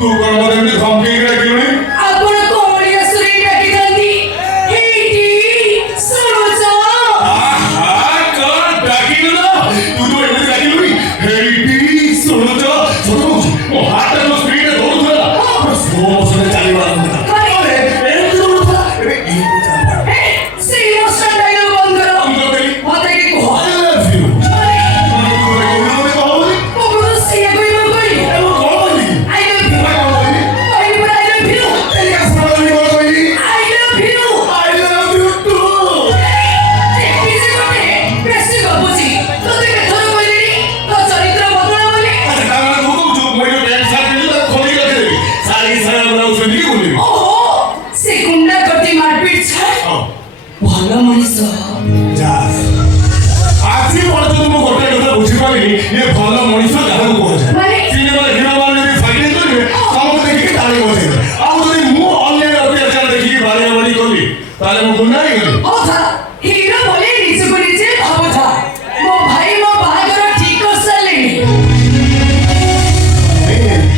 ତୁ କଣ ମତେ ଏମିତି ଧମକେଇକି ଡାକିଲୁଣି? ଆପଣ କମଳିଆ ସୁରେଇ ଡାକିଛନ୍ତି ହେଇଟି ଶୁଣୁଛ? କଣ ଡାକିଲୁ ନା? ତୁ ତ ଏମିତି ଡାକିଲୁଣି ହେଇଟି ଶୁଣୁଛ? ସତ କହୁଛି ମୋ ହାତଟା ଯୋଉ ସ୍ପିଡରେ ଦୌଡୁଥିଲା ପୁରା ସ୍ଲୋ ମୋସନରେ ଚାଲିବା ଏମିତି ଦୌଡୁଥିଲା ଏବେ ଏମିତି ଚାଲିବା। ସେଇ ମଶା ଡାଇଲଗ ବନ୍ଦ କର। ମୁଁ ତ କହିଲି ମତେ କି କୁହ I love you। ମାନେ ତୁ କଣ କହୁନୁ ମତେ କହ ବୋଲି? ମୁଁ କଣ ସେଇଆ କହିବାକୁ କହିଲି? ଏ ମୁଁ କଣ କହିଲି? I love you। କଣ କହିଲି? କହିଲି ପରା I love you। ଏଇ ଆସିଲା ବୋଲି କଣ କହିଲି? I love you। I love you too। ଦେଖିଛି ଗୋଟେ ବେଶୀ ଗପୁଛି। ତୋତେ କେତେଥର କହିଲିଣି ତୋ ଚରିତ୍ର ବଦଳ ବୋଲି? ଆଚ୍ଛା ତାମାନେ ତୁ କହୁଛୁ ମୁଁ ଏଇ ଯୋଉ ପ୍ୟାଣ୍ଟ ସାର୍ଟ ପିନ୍ଧିଲି ତାକୁ ଖୋଲିକି ରଖିଦେବି ଶାଢ଼ୀ ସାରା ବ୍ଲାଉଜ ପିନ୍ଧିକି ବୁଲିବି। ଓହୋ ସେ ଗୁଣ୍ଡା କଟି ମାରପିଟ ଛାଡ ହଁ ଭଲ ମଣିଷ। ଯା ଆଜି ପର୍ଯ୍ୟନ୍ତ ମୁଁ ଗୋଟେ କଥା ବୁଝିପାରିନି ଇଏ ଭଲ ମଣିଷ ଯାହାକୁ କୁହାଯାଏ। ମାନେ? ସିନେମାରେ ହିରୋ ମାନେ ଯଦି ଫାଇଟିଂ କରିବେ ସମସ୍ତେ ଦେଖିକି ତାଳି ବଜେଇବେ ଆଉ ଯଦି ମୁଁ ଅନ୍ୟାୟ ଅତ୍ୟାଚାର ଦେଖିକି ବାଡ଼ିଆ ବାଡ଼ି କଲି ତାହେଲେ ମୁଁ ଗୁଣ୍ଡା ହେଇଗଲି। ହଉ ଥା ହିରୋ ବୋଲି ନିଜକୁ ନିଜେ ଭାବୁଥା। ମୋ ଭାଇ ମୋ ବାହାଘର ଠିକ କରିସାରିଲେଣି।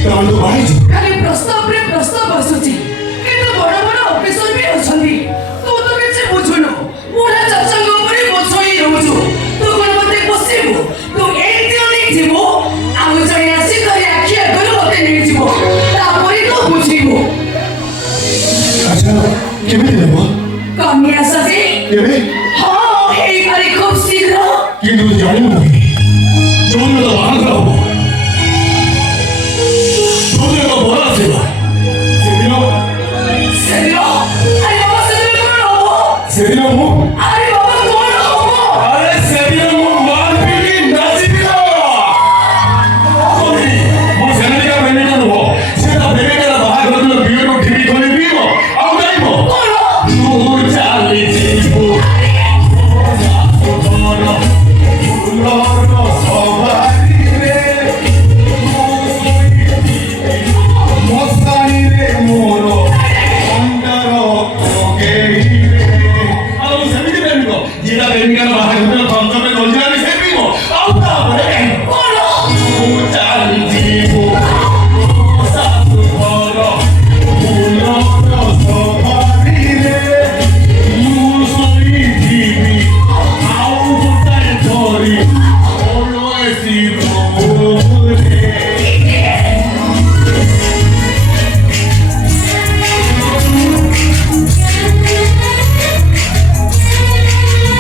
ତାହେଲେ ତୁ ବାହାରିଛୁ? ଖାଲି ପ୍ରସ୍ତାବ ଉପରେ ପ୍ରସ୍ତାବ ଆସୁଛି କିନ୍ତୁ ବଡ ବଡ ଅଫିସର ବି ଅଛନ୍ତି। ତୁ ତ କିଛି ବୁଝୁନୁ ବୁଢା ଚାଚାଙ୍କ ଉପରେ ବୋଝ ହେଇ ରହୁଛୁ। ତୁ କଣ ମତେ ପୋଷିବୁ? ତୁ ଏମିତି ଅନେଇଥିବୁ ଆଉ ଜଣେ ଆସି ତୋରି ଆଖି ଆଗରୁ ମତେ ନେଇଯିବ ତାପରେ ତୁ ବୁଝିବୁ। ଆଚ୍ଛା କେମିତି ହେବ? କନ୍ୟା ସାଥୀ କେବେ?